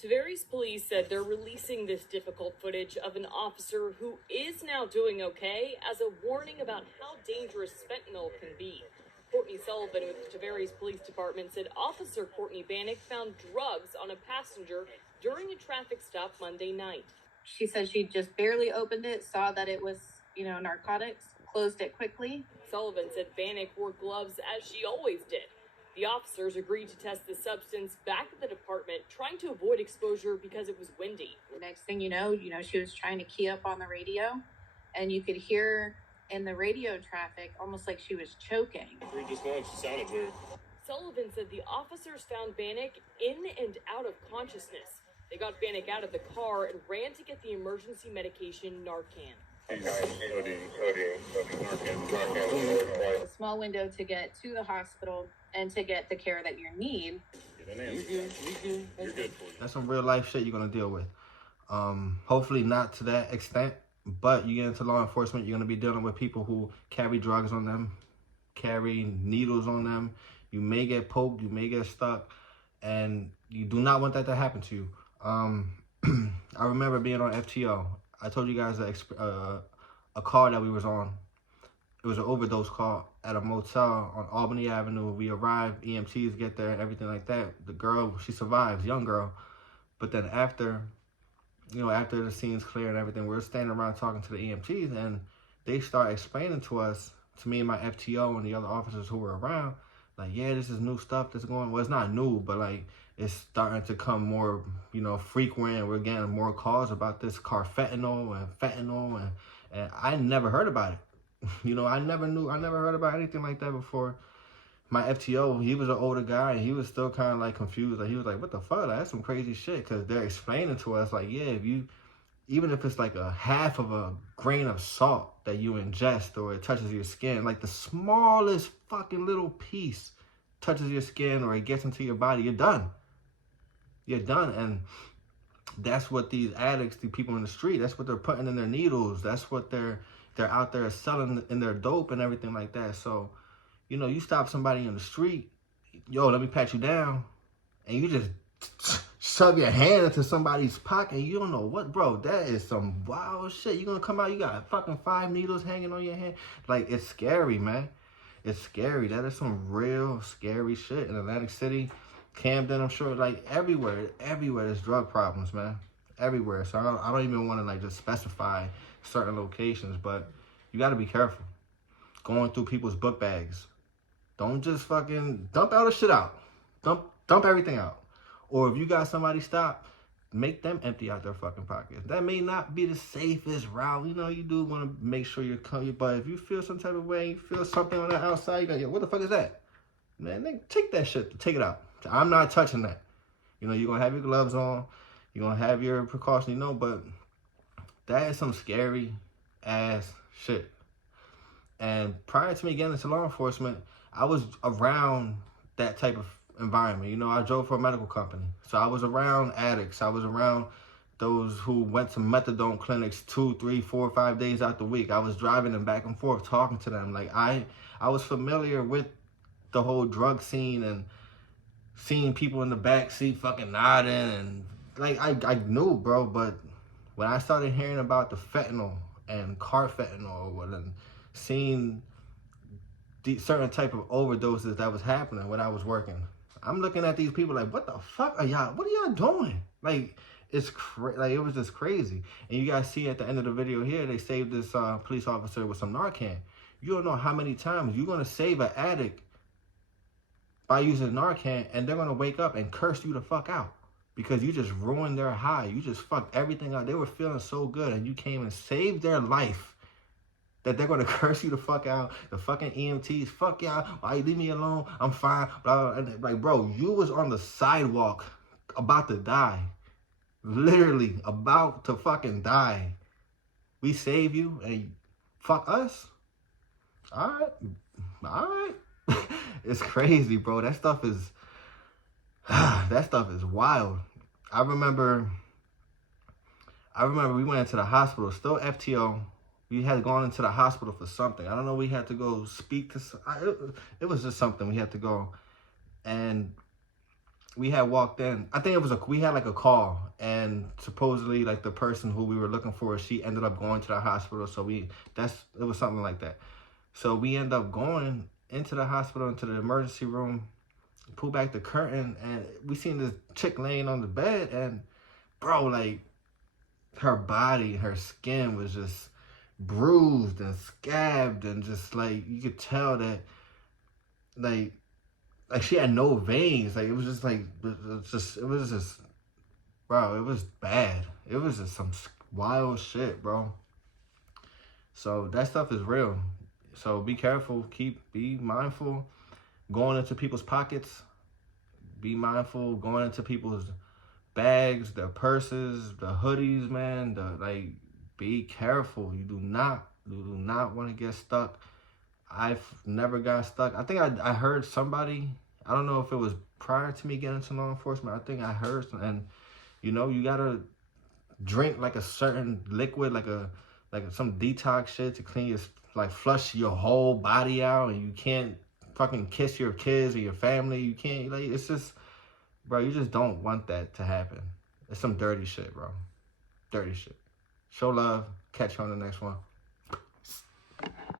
Tavares police said they're releasing this difficult footage of an officer who is now doing okay as a warning about how dangerous fentanyl can be. Courtney Sullivan with the Tavares Police Department said Officer Courtney Bannock found drugs on a passenger during a traffic stop Monday night. She said she just barely opened it, saw that it was, narcotics, closed it quickly. Sullivan said Bannock wore gloves as she always did. The officers agreed to test the substance back at the department, trying to avoid exposure because it was windy. The next thing you know, she was trying to key up on the radio, and you could hear in the radio traffic almost like she was choking. We just know she sounded weird. Sullivan said the officers found Bannock in and out of consciousness. They got Bannock out of the car and ran to get the emergency medication Narcan. A small window to get to the hospital and to get the care that you need. You're good. That's some real life shit you're gonna deal with. Hopefully not to that extent, but you get into law enforcement, you're gonna be dealing with people who carry drugs on them, carry needles on them. You may get poked, you may get stuck, and you do not want that to happen to you. I remember being on FTO. I told you guys a call that we was on. It was an overdose call at a motel on Albany Avenue. We arrived, EMTs get there, and everything like that. The girl, she survives, young girl. But then after the scene's clear and everything, we're standing around talking to the EMTs, and they start explaining to us, to me and my FTO and the other officers who were around, like, yeah, this is new stuff that's going on. Well, it's not new, but like, it's starting to come more, frequent. We're getting more calls about this fentanyl, and I never heard about it. I never heard about anything like that before. My FTO, he was an older guy, and he was still kind of like confused. Like, he was like, what the fuck? Like, that's some crazy shit. Because they're explaining to us, like, yeah, even if it's like a half of a grain of salt that you ingest or it touches your skin, like the smallest fucking little piece touches your skin or it gets into your body, you're done. You're done. And that's what these addicts, the people in the street, that's what they're putting in their needles. That's what they're out there selling in their dope and everything like that. So, you stop somebody in the street, yo, let me pat you down, and you just shove your hand into somebody's pocket, and you don't know what, bro, that is some wild shit. You're gonna come out, you got fucking 5 needles hanging on your hand. Like, it's scary, man. It's scary. That is some real scary shit. In Atlantic City, Camden, I'm sure, like, everywhere there's drug problems, man. Everywhere. So I don't even want to, like, just specify certain locations, but you got to be careful going through people's book bags. Don't just fucking dump all the shit out. Dump everything out. Or if you got somebody stop, make them empty out their fucking pockets. That may not be the safest route. You do want to make sure you're covered, but if you feel some type of way, you feel something on the outside, you go, yo, what the fuck is that? Man, they take that shit, take it out. I'm not touching that. You're going to have your gloves on. You're going to have your precautions, but that is some scary ass shit. And prior to me getting into law enforcement, I was around that type of environment. I drove for a medical company. So I was around addicts. I was around those who went to methadone clinics 2, 3, 4, 5 days out the week. I was driving them back and forth, talking to them. Like, I was familiar with the whole drug scene and seeing people in the back seat fucking nodding, and like, I knew, bro. But when I started hearing about the fentanyl and fentanyl and seeing the certain type of overdoses that was happening when I was working, I'm looking at these people like, what the fuck are y'all, what are y'all doing? Like, it was just crazy. And you guys see at the end of the video here, they saved this police officer with some Narcan. You don't know how many times you're going to save an addict by using Narcan, and they're going to wake up and curse you the fuck out because you just ruined their high. You just fucked everything up. They were feeling so good, and you came and saved their life, that they're going to curse you the fuck out. The fucking EMTs, fuck y'all, why you leave me alone? I'm fine. Blah, blah, blah. Like, bro, you was on the sidewalk about to die. Literally about to fucking die. We save you, and fuck us? All right. It's crazy, bro. That stuff is wild. I remember we went into the hospital, still FTO. We had gone into the hospital for something. I don't know. We had to go speak to. It was just something. We had to go, and we had walked in. I think we had like a call, and supposedly like the person who we were looking for, she ended up going to the hospital. So it was something like that. So we end up going into the hospital, into the emergency room, pull back the curtain, and we seen this chick laying on the bed, and bro, like her body, her skin was just bruised and scabbed, and just like you could tell that like she had no veins. Like it was just bro, it was bad. It was just some wild shit, bro. So that stuff is real. So be careful, be mindful going into people's pockets. Be mindful going into people's bags, their purses, the hoodies, man. Be careful. You do not want to get stuck. I've never got stuck. I think I heard somebody, I don't know if it was prior to me getting into law enforcement. I think I heard and you know, you gotta drink like a certain liquid, like some detox shit to clean your, like flush your whole body out, and you can't fucking kiss your kids or your family. You can't, like, it's just, bro, you just don't want that to happen. It's some dirty shit, bro. Dirty shit. Show love. Catch you on the next one.